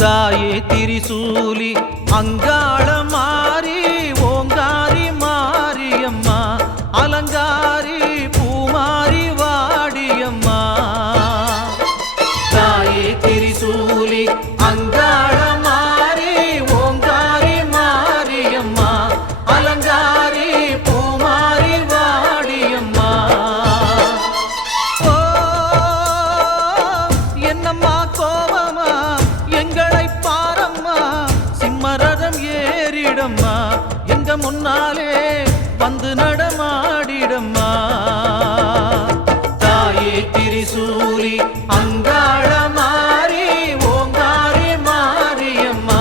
தாயே திரிசூலி அங்காள மாறி ஓங்காரி மாரியம்மா அலங்காரி பூமாரி வாடியம்மா தாயே திரிசூலி அங்காள மாறி ஓங்காரி மாரியம்மா அலங்காரி பூமாரி வாடியம்மா ஓ என்னம்மா கோவமா எங்களை பாரம்மா சிம்மரதம் ஏறிடம்மா எங்க முன்னாலே வந்து நடமாடிடம்மா தாயே திரிசூலி அங்காள மாறி ஓங்காரி மாரியம்மா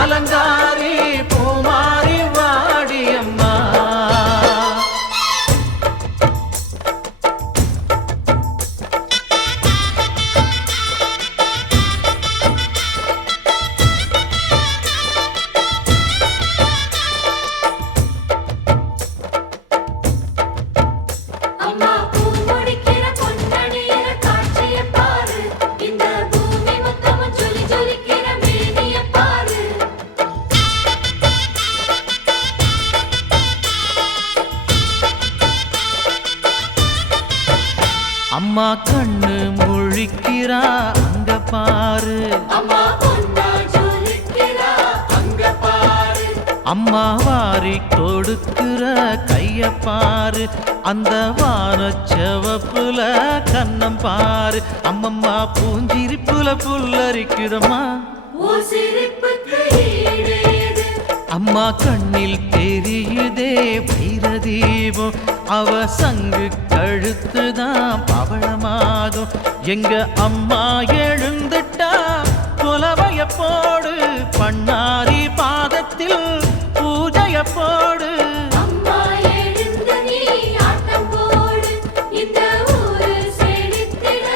அலங்காரி பூமாரி வாடியம்மா அம்மா பூமுடிக்கிற பொன்னணியிற காட்சிய பாரு இந்த பூமி மொத்தமும் ஜொலி ஜொலிக்கிற மேனிய பாரு அம்மா கண்ணு முழிக்கிறா அங்க பாரு அம்மா பொன்னா ஜொலிக்கிறா அங்க பாரு அம்மா வாரி கொடுக்கிற கைய பாரு அந்த வானச்சவப்புல கண்ணம் பாரு அம்மம்மா பூஞ்சிரிப்புல புல்லரிக்குதம்மா ஓ சிரிப்புக்கு ஈடேது அம்மா கண்ணில் தெரியுதே வைரதீபம் அவ சங்கு கழுத்துதான் பவளமாகும் எங்க அம்மா எழுந்துட்டா குலவைய போடு பண்ணாரி பாதத்தில் பூஜைய போடு அம்மா எழுந்து நீ ஆட்டம் போடு இந்த ஊரு செழித்திட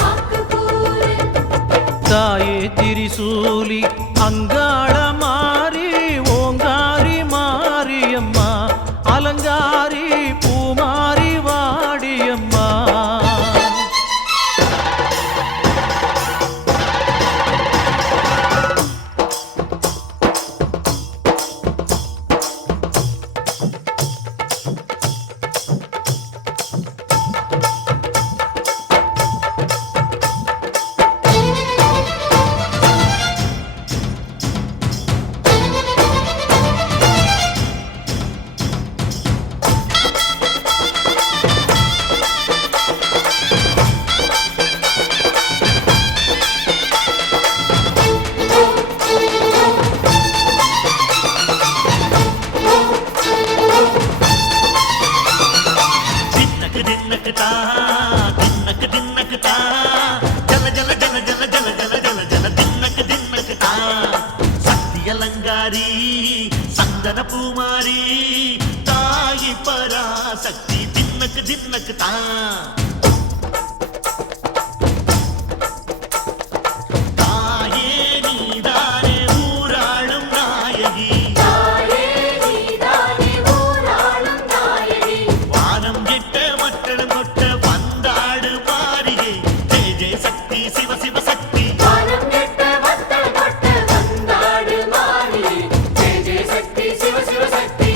வாக்கு கூறு தாயே திரிசூலி அங்காள மாறி ஓங்காரி மாரியம்மா அலங்காரி பூமாரி வாடியம்மா அலங்காரி சந்தன பூமாரி தாயி பராசக்தி தின்னக்கு தின்னக்கு தான் தாயே நீதானே ஊராளும் நாயகி தாயே நீதானே ஊராளும் நாயகி வானம் கெட்ட மக்களும் கொட்ட வந்தாடு மாறியே ஜெய ஜெய சக்தி சிவ சிவ சக்தி வானம் கெட்ட வத்தல் கொட்ட வந்தாடு மாறி ஜெய ஜெய சக்தி சிவ சிவ சக்தி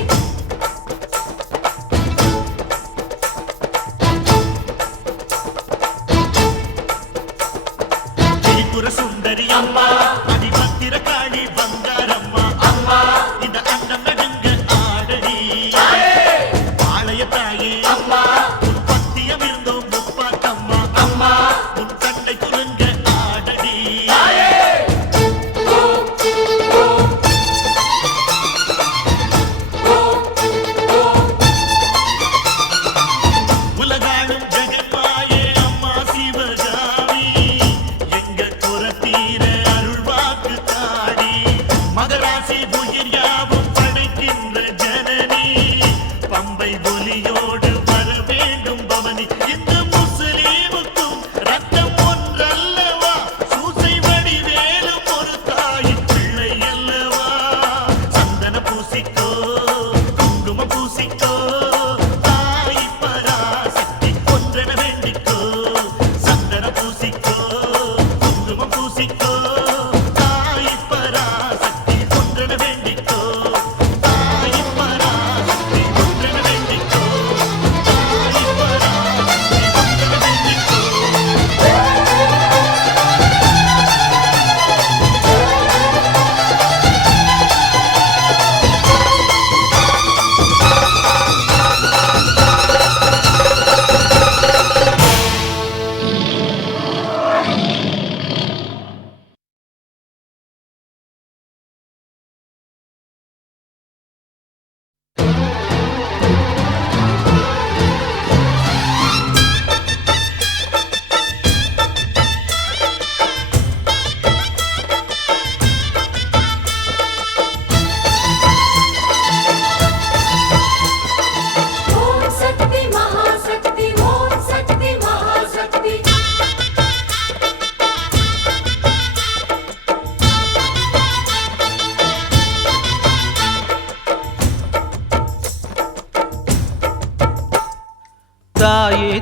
திரிபுர சுந்தரி அம்மா அதிபத்திர காளி பங்காரம்மா அம்மா இந்த அண்டம் நடுங்க ஆடடி பாளைய தாயே அம்மா உன் பத்தியம் இருந்தோம் முப்பாத்தம்மா அம்மா உன் கண்ணை குலுங்க ஆடடி உலகாளும் ஜெகன்மாயே அம்மா சிவகாமி எங்க குரத்தீர அருள்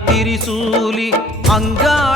திரிசூலி அங்காள